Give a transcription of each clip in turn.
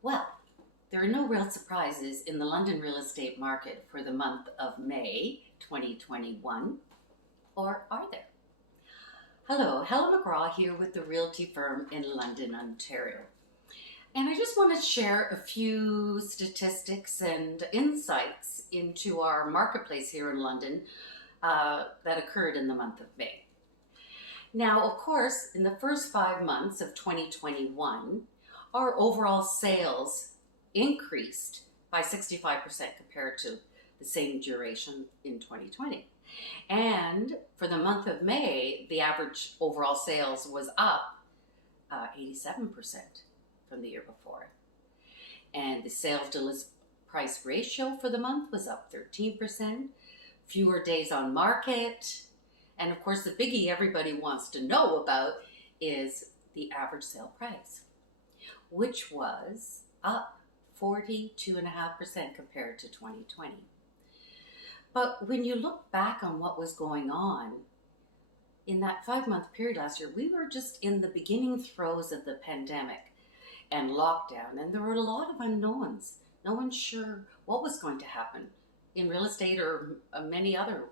Well, there are no real surprises in the London real estate market for the month of May 2021, or are there? Hello, Helen McGraw here with the Realty firm in London, Ontario. And I just want to share a few statistics and insights into our marketplace here in London that occurred in the month of May. Now, of course, in the first 5 months of 2021, our overall sales increased by 65% compared to the same duration in 2020. And for the month of May, the average overall sales was up 87% from the year before. And the sales to list price ratio for the month was up 13%, fewer days on market. And of course, the biggie everybody wants to know about is the average sale price, which was up 42.5% compared to 2020. But when you look back on what was going on in that 5 month period last year, we were just in the beginning throes of the pandemic and lockdown, and there were a lot of unknowns. No one's sure what was going to happen in real estate or many other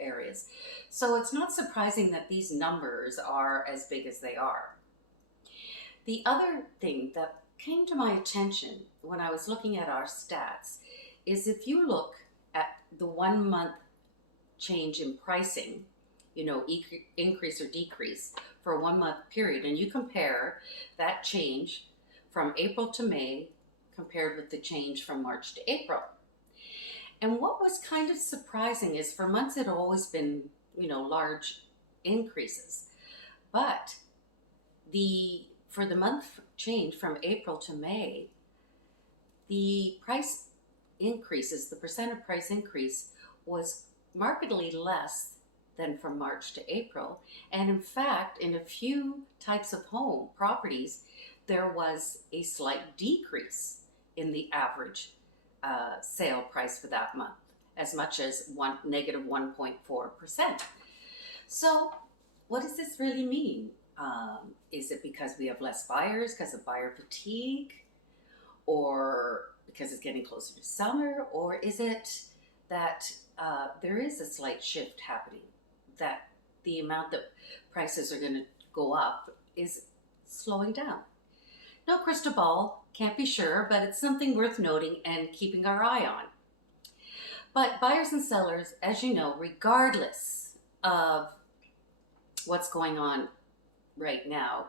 areas. So it's not surprising that these numbers are as big as they are. The other thing that came to my attention when I was looking at our stats is if you look at the 1 month change in pricing, increase or decrease for a 1 month period, and you compare that change from April to May compared with the change from March to April. And what was kind of surprising is for months it had always been, large increases. But for the month change from April to May, the price increases, the percent of price increase was markedly less than from March to April. And in fact, in a few types of home properties, there was a slight decrease in the average sale price for that month, as much as negative 1.4%. So what does this really mean? Is it because we have less buyers because of buyer fatigue, or because it's getting closer to summer, or is it that there is a slight shift happening, that the amount that prices are going to go up is slowing down? No crystal ball, can't be sure, but it's something worth noting and keeping our eye on. But buyers and sellers, as you know, regardless of what's going on right now,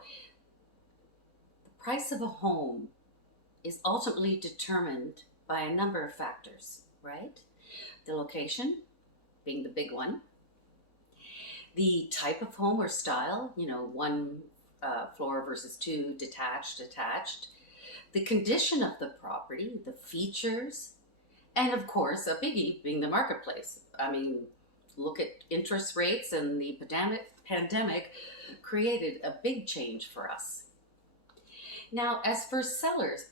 the price of a home is ultimately determined by a number of factors, right? The location being the big one, the type of home or style, one floor versus two, detached, the condition of the property, the features, and of course, a biggie being the marketplace. I mean, look at interest rates, and the pandemic created a big change for us. Now, as for sellers,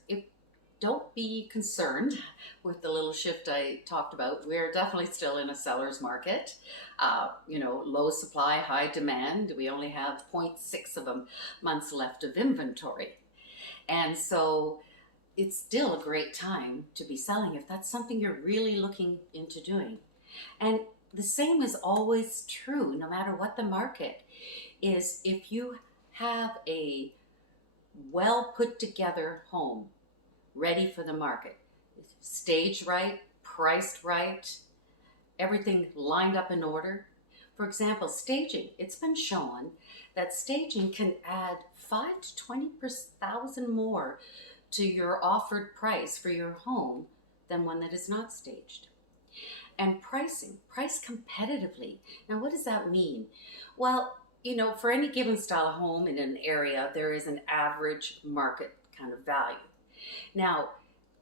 don't be concerned with the little shift I talked about. We're definitely still in a seller's market. Low supply, high demand. We only have 0.6 of a months left of inventory. And so it's still a great time to be selling if that's something you're really looking into doing. And the same is always true, no matter what the market is. If you have a well put together home, ready for the market, staged right, priced right, everything lined up in order. For example, staging. It's been shown that staging can add 5 to 20,000 more to your offered price for your home than one that is not staged. And pricing, price competitively. Now, what does that mean? Well, for any given style of home in an area, there is an average market kind of value. Now,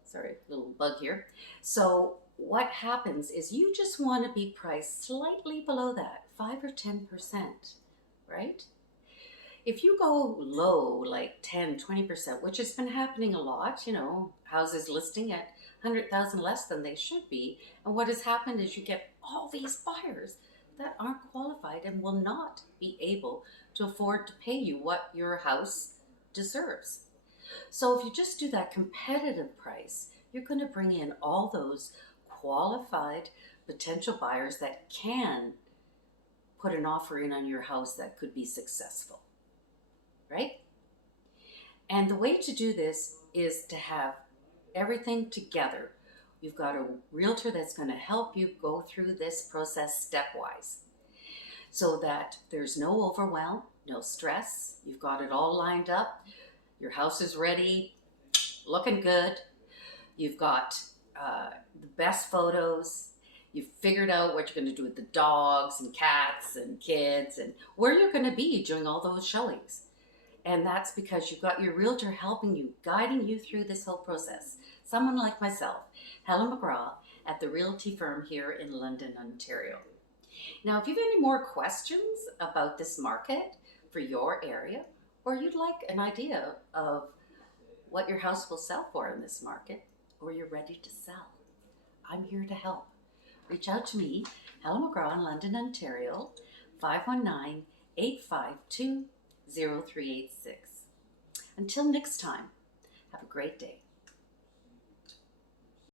sorry, little bug here. So what happens is you just want to be priced slightly below that, 5 or 10%, right? If you go low, like 10, 20%, which has been happening a lot, houses listing at 100,000 less than they should be. And what has happened is you get all these buyers that aren't qualified and will not be able to afford to pay you what your house deserves. So if you just do that competitive price, you're going to bring in all those qualified potential buyers that can put an offer in on your house that could be successful, right? And the way to do this is to have everything together. You've got a realtor that's going to help you go through this process stepwise so that there's no overwhelm, no stress. You've got it all lined up. Your house is ready, looking good. You've got the best photos. You've figured out what you're going to do with the dogs and cats and kids and where you're going to be during all those showings. And that's because you've got your realtor helping you, guiding you through this whole process. Someone like myself, Helen McGraw, at the realty firm here in London, Ontario. Now, if you have any more questions about this market for your area, or you'd like an idea of what your house will sell for in this market, or you're ready to sell, I'm here to help. Reach out to me, Helen McGraw in London, Ontario, 519-852-0386. Until next time, have a great day.